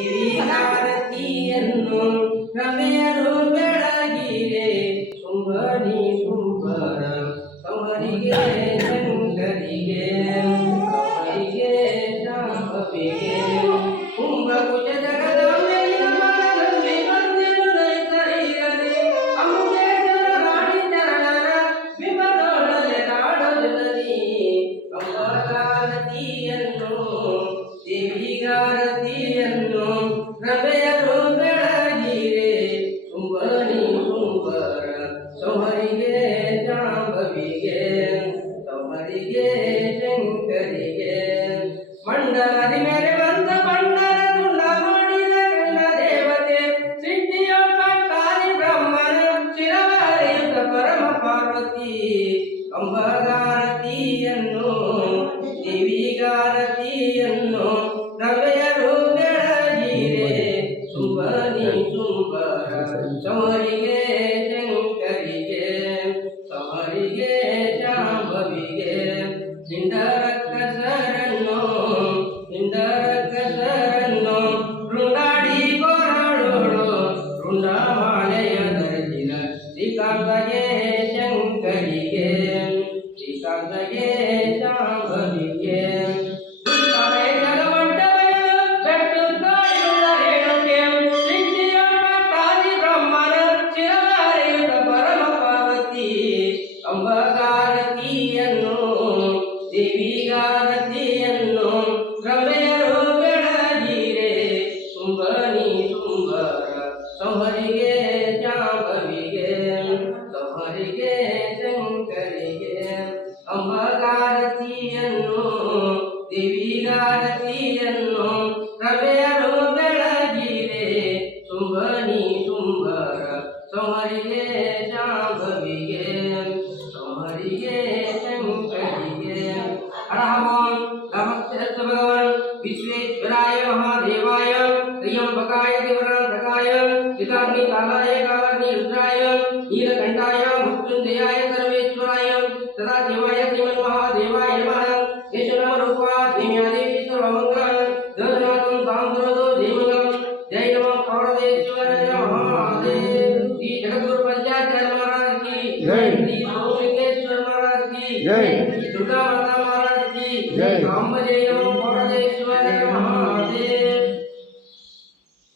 ದಿವಿಗಾರತಿಯನ್ನು ರಮೆಯರು ಬೆಳಗಿರೆ ಶುಂಭನಿ ಶುಂಭರ ಸಮರಿಗೆ ಶಂಕರಿಗೆ ಸಮರಿಗೆ ಶಾಂಭವಿಗೆ ಕುಂಭಕುಜ ಜಗದ ಮೇಲಿನ ಮನದಲ್ಲಿ ಬಂದಿರುವುದೈ ಸರಿಯದೆ ಅಮುಕೇಶ್ವರ ರಾಣಿ ಚರಣರ ಬಿಂಬದೊಳಗೆ ಕಾಡೊಡಲಿ ಕಂಬಗಾರತಿಯನ್ನು ದಿವಿಗಾರತಿಯನ್ನು ರಮೆಯರು ಬೆಳಗಿರೆ ಶುಂಭನಿ ಶುಂಭರ ಸಮರಿಗೆ ಶಾಂಭವಿಗೆ ಸಮರಿಗೆ ಶಂಕರಿಗೆ ಮಂಡಲದಿ ಮೇಲೆ ಬಂದ ಬಣ್ಣದ ತುಂಡ ಮಾಡಿದ ಗಂಡ ದೇವತೆ ಸಿದ್ಧಿಯೊಳಗಾರಿ ಬ್ರಹ್ಮನ ಶಿರವರೆಯುತ್ತ ಪರಮ ಪಾರ್ವತಿ ಕಂಬಗಾರತಿಯನ್ನು ದಿವಿಗಾರತಿಯನ್ನು ರಮೆಯರು ಬೆಳಗಿರೆ ಶುಂಭನಿ ಶುಂಭರ ಸಮರಿಗೆ ಶಂಕರಿಗೆ ಸಮರಿಗೆ ಶಾಂಭವಿಗೆ ಹಿಂಡರಕ್ಕಸರನ್ನು ರುಂಡಾಡಿ ಕೊರಳೋಳು ರುಂಡಮಾಲೆಯ ಧರಿಸಿದ ಶ್ರೀಕಾಂತಗೆ ಶಂಕರಿಗೆ ಶ್ರೀಕಾಂತಗೆ ಶಾಂಭವಿಗೆ ಕಂಬಗಾರತಿಯನ್ನು ದಿವಿಗಾರತಿಯನ್ನು ರಮೆಯರು ಬೆಳಗಿರೆ ಶುಂಭನಿ ಶುಂಭರ ಸಮರಿಗೆ ಶಾಂಭವಿಗೆ ಸಮರಿಗೆ ಶಂಕರಿಗೆ ಕಂಬಗಾರತಿಯನ್ನು ದಿವಿಗಾರತಿಯನ್ನು ರಮೆಯರು ಬೆಳಗಿರೆ ಶುಂಭನಿ ಶುಂಭರ ಸಮರಿಗೆ ಶಾಂಭವಿಗೆ ಸಮರಿಗೆ ಶಂಕರಿಗೆ ಅರಹಂ ನಮಸ್ತೆ ಭಗವಾನ್ ವಿಶ್ವೇಶ್ವರಾಯ ಮಹಾದೇವಾಯ ತ್ರ್ಯಂಬಕಾಯ ದೇವರಾಂತಕಾಯ ಪಿತಾಗ್ನಿ ಕಾಲಾಯ ಕಾಲಾಗ್ನಿ ರುದ್ರಾಯ ನೀಲಕಂಠಾಯ ಮೃತ್ಯುಂಜಯಾಯ ಸರ್ವೇಶ್ವರಾಯ ಸದಾಶಿವಾಯ ಶ್ರೀಮನ್ ಮಹಾದೇವಾಯ ನಮಃ ಯಶನಾಮ ರೂಪಾ ಧೀಮ್ಯಾದೇವಿ ಸರ್ವಮಂಗಳ ದರ್ಶನಾಥಂ ಸಾಂಸ್ವರದೋ ಧೀಮಂಗಂ ಜೈ ನಮಃ ಪ್ರೌಢದೇಶ್ವರ ಮಹಾದೇವ ಶ್ರೀ ಜಗದ್ಗುರು पंचायत महाराज की जय, श्री सोमेश्वर महाराज की जय, दुर्गा